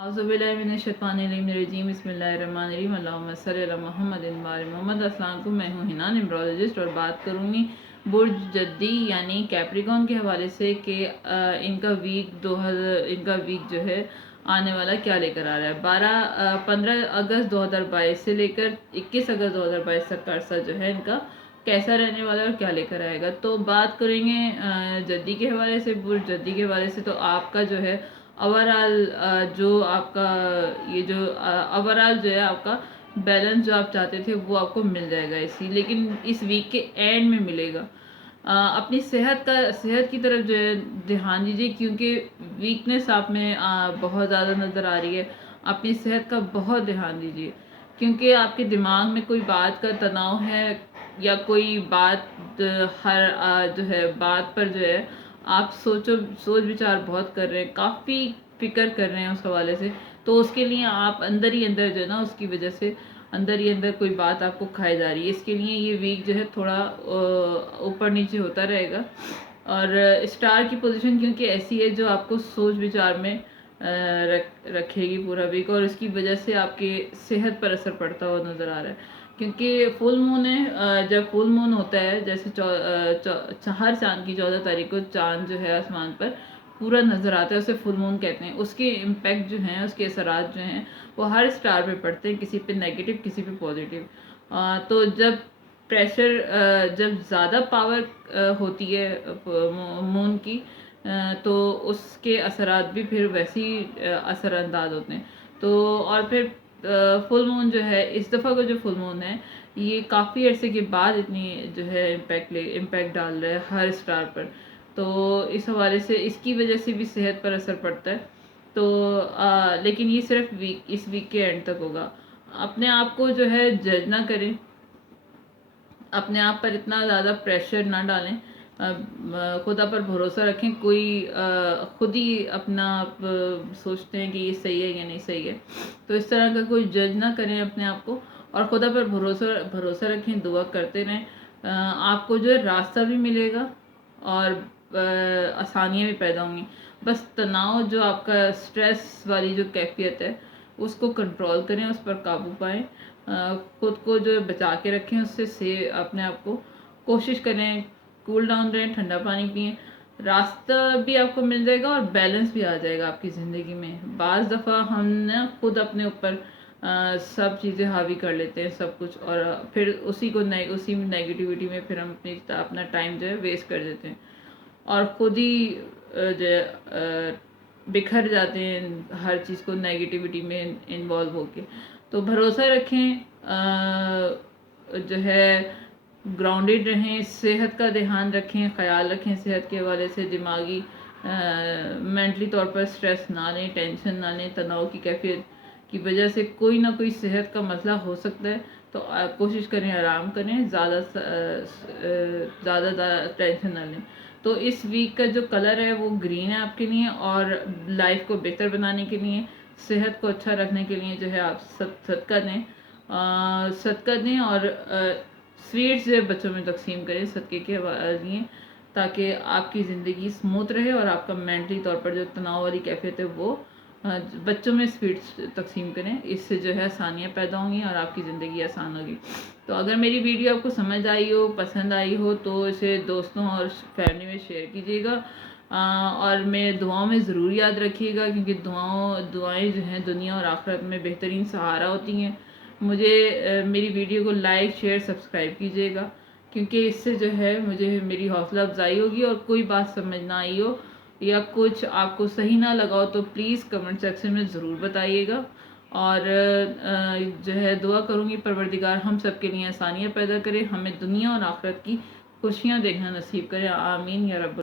औज़ुबिल्लाहिमिनश्शैतानिर्रजीम बिस्मिल्लाहिर्रहमानिर्रहीम अल्लाहुम्मा सल्लि अला मुहम्मदिन व आलि मुहम्मद। अस्सलाम वालेकुम, मैं हूँ हिना न्यूमरोलॉजिस्ट और बात करूँगी बुर्ज जद्दी यानी कैप्रिकॉर्न के हवाले से कि इनका वीक जो है आने वाला क्या लेकर आ रहा है। 15 अगस्त 2022 से लेकर 21 अगस्त 2022 तक का अर्सा जो है इनका कैसा रहने वाला है और क्या लेकर आएगा। तो बात करेंगे जद्दी के हवाले से, बुर्ज जद्दी के हवाले से। तो आपका जो है ओवरऑल जो आपका ये जो ओवरऑल जो है आपका बैलेंस जो आप चाहते थे वो आपको मिल जाएगा लेकिन इस वीक के एंड में मिलेगा। अपनी सेहत की तरफ जो है ध्यान दीजिए, क्योंकि वीकनेस आप में बहुत ज़्यादा नज़र आ रही है। अपनी सेहत का बहुत ध्यान दीजिए, क्योंकि आपके दिमाग में कोई बात का तनाव है या कोई बात हर जो है बात पर जो है आप सोच विचार बहुत कर रहे हैं, काफ़ी फिक्र कर रहे हैं उस हवाले से। तो उसके लिए आप अंदर ही अंदर जो है ना, उसकी वजह से अंदर ही अंदर कोई बात आपको खाई जा रही है। इसके लिए ये वीक जो है थोड़ा ऊपर नीचे होता रहेगा। और स्टार की पोजीशन क्योंकि ऐसी है जो आपको सोच विचार में रखेगी पूरा वीक, और इसकी वजह से आपकी सेहत पर असर पड़ता हुआ नज़र आ रहा है। क्योंकि फुल मून है, जब फुल मून होता है जैसे हर चांद की 14 तारीख को चांद जो है आसमान पर पूरा नज़र आता है, उसे फुल मून कहते हैं। उसके इम्पैक्ट जो हैं, उसके असरात जो हैं वो हर स्टार पे पड़ते हैं, किसी पे नेगेटिव किसी पे पॉजिटिव। तो जब प्रेशर जब ज़्यादा पावर होती है मून की, तो उसके असरात भी फिर वैसे ही असरअंदाज होते हैं। तो और फिर फुल मून जो है, इस दफ़ा का जो फुल मून है ये काफ़ी अरसे के बाद इतनी जो है इम्पैक्ट डाल रहा है हर स्टार पर। तो इस हवाले से इसकी वजह से भी सेहत पर असर पड़ता है। तो लेकिन ये सिर्फ इस वीक के एंड तक होगा। अपने आप को जो है जज ना करें, अपने आप पर इतना ज़्यादा प्रेशर ना डालें, खुदा पर भरोसा रखें। कोई खुद ही अपना सोचते हैं कि ये सही है या नहीं सही है, तो इस तरह का कोई जज ना करें अपने आप को, और खुदा पर भरोसा रखें, दुआ करते रहें। आपको जो है रास्ता भी मिलेगा और आसानियाँ भी पैदा होंगी। बस तनाव जो आपका स्ट्रेस वाली जो कैफियत है उसको कंट्रोल करें, उस पर काबू पाएँ, खुद को जो बचा के रखें उससे से अपने आप को कोशिश करें, कूल डाउन रहें, ठंडा पानी पिएं। रास्ता भी आपको मिल जाएगा और बैलेंस भी आ जाएगा आपकी ज़िंदगी में। बाज़ दफ़ा हम ना खुद अपने ऊपर सब चीज़ें हावी कर लेते हैं सब कुछ, और फिर उसी नेगेटिविटी में फिर हम अपना टाइम जो है वेस्ट कर देते हैं और खुद ही जो है बिखर जाते हैं हर चीज़ को नेगेटिविटी में इन्वॉल्व होके। तो भरोसा रखें, जो है ग्राउंडेड रहें, सेहत का ध्यान रखें, ख्याल रखें सेहत के हवाले से। दिमागी मेंटली तौर पर स्ट्रेस ना लें, टेंशन ना लें। तनाव की कैफियत की वजह से कोई ना कोई सेहत का मसला हो सकता है, तो कोशिश करें आराम करें, ज़्यादा टेंशन ना लें। तो इस वीक का जो कलर है वो ग्रीन है आपके लिए, और लाइफ को बेहतर बनाने के लिए, सेहत को अच्छा रखने के लिए जो है आप सदका दें और स्वीट्स जो है बच्चों में तकसीम करें सदक़े के लिए, ताकि आपकी ज़िंदगी स्मूथ रहे और आपका मेंटली तौर पर जो तनाव वाली कैफियत है वो बच्चों में स्वीट्स तकसीम करें। इससे जो है आसानियाँ पैदा होंगी और आपकी ज़िंदगी आसान होगी। तो अगर मेरी वीडियो आपको समझ आई हो, पसंद आई हो, तो इसे दोस्तों और फैमिली में शेयर कीजिएगा, और मेरे दुआओं में ज़रूर याद रखिएगा, क्योंकि दुआएं जो हैं दुनिया और आखिरत में बेहतरीन सहारा होती हैं। मुझे मेरी वीडियो को लाइक शेयर सब्सक्राइब कीजिएगा, क्योंकि इससे जो है मुझे मेरी हौसला अफजाई होगी। और कोई बात समझ ना आई हो या कुछ आपको सही ना लगा हो तो प्लीज़ कमेंट सेक्शन में ज़रूर बताइएगा। और जो है दुआ करूँगी परवरदिगार हम सब के लिए आसानियाँ पैदा करे, हमें दुनिया और आखिरत की खुशियाँ देखना नसीब करे। आमीन या रब्बल।